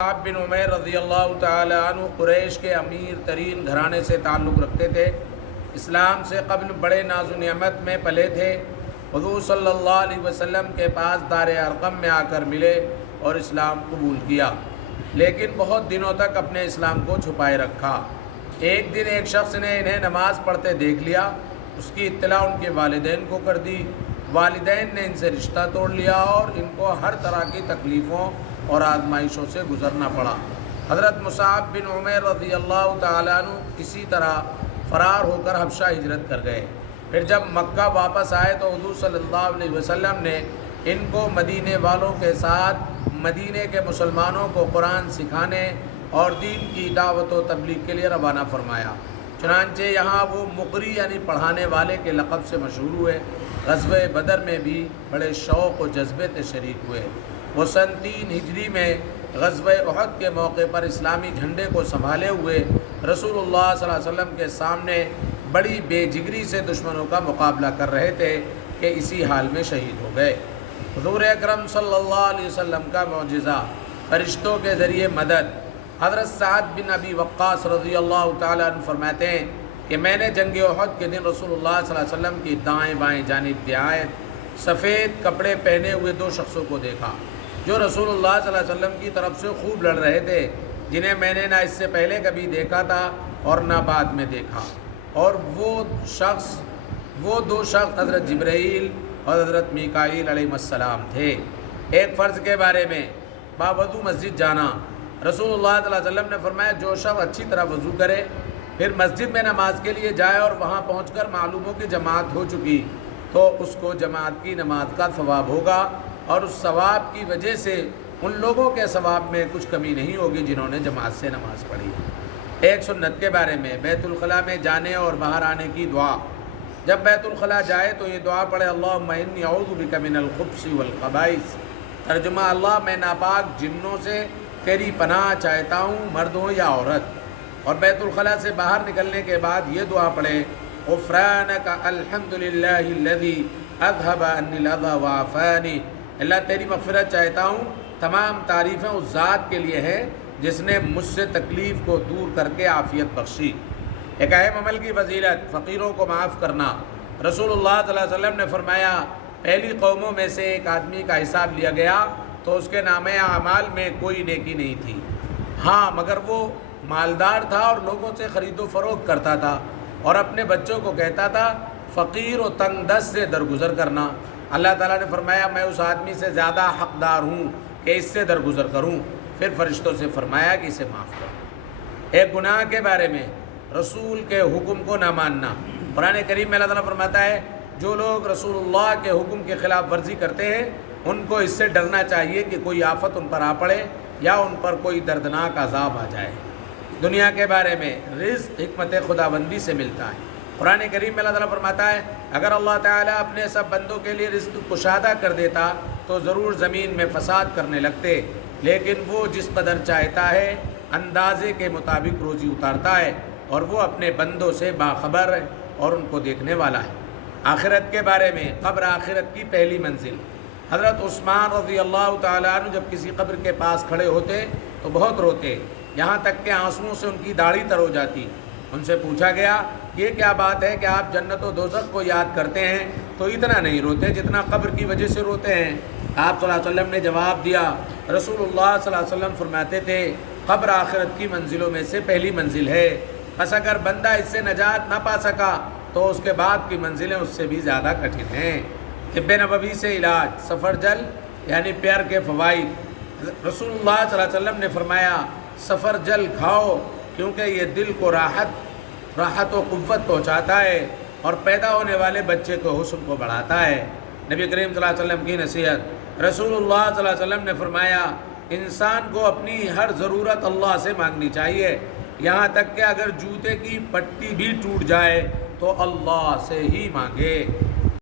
مصعب بن عمیر رضی اللہ تعالی عنہ قریش کے امیر ترین گھرانے سے تعلق رکھتے تھے۔ اسلام سے قبل بڑے ناز و نعمت میں پلے تھے۔ حضور صلی اللہ علیہ وسلم کے پاس دار ارقم میں آ کر ملے اور اسلام قبول کیا، لیکن بہت دنوں تک اپنے اسلام کو چھپائے رکھا۔ ایک دن ایک شخص نے انہیں نماز پڑھتے دیکھ لیا، اس کی اطلاع ان کے والدین کو کر دی۔ والدین نے ان سے رشتہ توڑ لیا اور ان کو ہر طرح کی تکلیفوں اور آزمائشوں سے گزرنا پڑا۔ حضرت مصعب بن عمیر رضی اللہ تعالیٰ عنہ اسی طرح فرار ہو کر حبشہ ہجرت کر گئے۔ پھر جب مکہ واپس آئے تو حضور صلی اللہ علیہ وسلم نے ان کو مدینے والوں کے ساتھ مدینے کے مسلمانوں کو قرآن سکھانے اور دین کی دعوت و تبلیغ کے لیے روانہ فرمایا۔ چنانچہ یہاں وہ مقری یعنی پڑھانے والے کے لقب سے مشہور ہوئے۔ غزوہ بدر میں بھی بڑے شوق و جذبے سے شریک ہوئے۔ وہ سن 3 ہجری میں غزوہ احد کے موقع پر اسلامی جھنڈے کو سنبھالے ہوئے رسول اللہ صلی اللہ علیہ وسلم کے سامنے بڑی بے جگری سے دشمنوں کا مقابلہ کر رہے تھے کہ اسی حال میں شہید ہو گئے۔ حضور اکرم صلی اللہ علیہ وسلم کا معجزہ، فرشتوں کے ذریعے مدد۔ حضرت سعد بن ابی وقاص رضی اللہ تعالیٰ عنہ فرماتے ہیں کہ میں نے جنگ احد کے دن رسول اللہ صلی اللہ علیہ وسلم کی دائیں بائیں جانب رعایت سفید کپڑے پہنے ہوئے 2 شخصوں کو دیکھا جو رسول اللہ صلی اللہ علیہ وسلم کی طرف سے خوب لڑ رہے تھے، جنہیں میں نے نہ اس سے پہلے کبھی دیکھا تھا اور نہ بعد میں دیکھا۔ اور وہ 2 شخص حضرت جبرائیل اور حضرت میکائیل علیہ السلام تھے۔ ایک فرض کے بارے میں باوضو مسجد جانا۔ رسول اللہ صلی اللہ علیہ وسلم نے فرمایا جو شخص اچھی طرح وضو کرے پھر مسجد میں نماز کے لیے جائے اور وہاں پہنچ کر معلوم ہو کہ جماعت ہو چکی تو اس کو جماعت کی نماز کا ثواب ہوگا، اور اس ثواب کی وجہ سے ان لوگوں کے ثواب میں کچھ کمی نہیں ہوگی جنہوں نے جماعت سے نماز پڑھی ہے۔ ایک سنت کے بارے میں بیت الخلاء میں جانے اور باہر آنے کی دعا۔ جب بیت الخلاء جائے تو یہ دعا پڑھے، اللہم انی اعوذ بک من الخبث والخبائث۔ ترجمہ: اللہ میں ناپاک جنوں سے تیری پناہ چاہتا ہوں، مرد ہو یا عورت۔ اور بیت الخلاء سے باہر نکلنے کے بعد یہ دعا پڑھے، غفرانک الحمدللہ الذی اذھب عنی الاذی وعافانی۔ اللہ تیری مغفرت چاہتا ہوں، تمام تعریفیں اس ذات کے لیے ہیں جس نے مجھ سے تکلیف کو دور کر کے عافیت بخشی۔ ایک اہم عمل کی فضیلت، فقیروں کو معاف کرنا۔ رسول اللہ صلی اللہ علیہ وسلم نے فرمایا پہلی قوموں میں سے ایک آدمی کا حساب لیا گیا تو اس کے نامہ اعمال میں کوئی نیکی نہیں تھی، ہاں مگر وہ مالدار تھا اور لوگوں سے خرید و فروخت کرتا تھا اور اپنے بچوں کو کہتا تھا فقیر و تنگ دست سے درگزر کرنا۔ اللہ تعالیٰ نے فرمایا میں اس آدمی سے زیادہ حقدار ہوں کہ اس سے درگزر کروں۔ پھر فرشتوں سے فرمایا کہ اسے معاف کر دو۔ ایک گناہ کے بارے میں رسول کے حکم کو نہ ماننا۔ قرآن کریم میں اللہ تعالیٰ فرماتا ہے جو لوگ رسول اللہ کے حکم کے خلاف ورزی کرتے ہیں ان کو اس سے ڈرنا چاہیے کہ کوئی آفت ان پر آ پڑے یا ان پر کوئی دردناک عذاب آ جائے۔ دنیا کے بارے میں رزق حکمت خداوندی سے ملتا ہے۔ قرآن کریم میں اللہ تعالیٰ فرماتا ہے اگر اللہ تعالیٰ اپنے سب بندوں کے لیے رزق کشادہ کر دیتا تو ضرور زمین میں فساد کرنے لگتے، لیکن وہ جس قدر چاہتا ہے اندازے کے مطابق روزی اتارتا ہے اور وہ اپنے بندوں سے باخبر ہے اور ان کو دیکھنے والا ہے۔ آخرت کے بارے میں قبر آخرت کی پہلی منزل۔ حضرت عثمان رضی اللہ تعالیٰ عنہ جب کسی قبر کے پاس کھڑے ہوتے تو بہت روتے، یہاں تک کہ آنسوؤں سے ان کی داڑھی تر ہو جاتی۔ ان سے پوچھا گیا یہ کیا بات ہے کہ آپ جنت و دوزخ کو یاد کرتے ہیں تو اتنا نہیں روتے جتنا قبر کی وجہ سے روتے ہیں؟ آپ صلی اللہ علیہ وسلم نے جواب دیا، رسول اللہ صلی اللہ علیہ وسلم فرماتے تھے قبر آخرت کی منزلوں میں سے پہلی منزل ہے، بس اگر بندہ اس سے نجات نہ پا سکا تو اس کے بعد کی منزلیں اس سے بھی زیادہ کٹھن ہیں۔ طب نبوی سے علاج، سفر جل یعنی پیار کے فوائد۔ رسول اللہ صلی اللہ علیہ وسلم نے فرمایا سفر جل کھاؤ کیونکہ یہ دل کو راحت و قوت پہنچاتا ہے اور پیدا ہونے والے بچے کو حسن کو بڑھاتا ہے۔ نبی کریم صلی اللہ علیہ وسلم کی نصیحت۔ رسول اللہ صلی اللہ علیہ وسلم نے فرمایا انسان کو اپنی ہر ضرورت اللہ سے مانگنی چاہیے، یہاں تک کہ اگر جوتے کی پٹی بھی ٹوٹ جائے تو اللہ سے ہی مانگے۔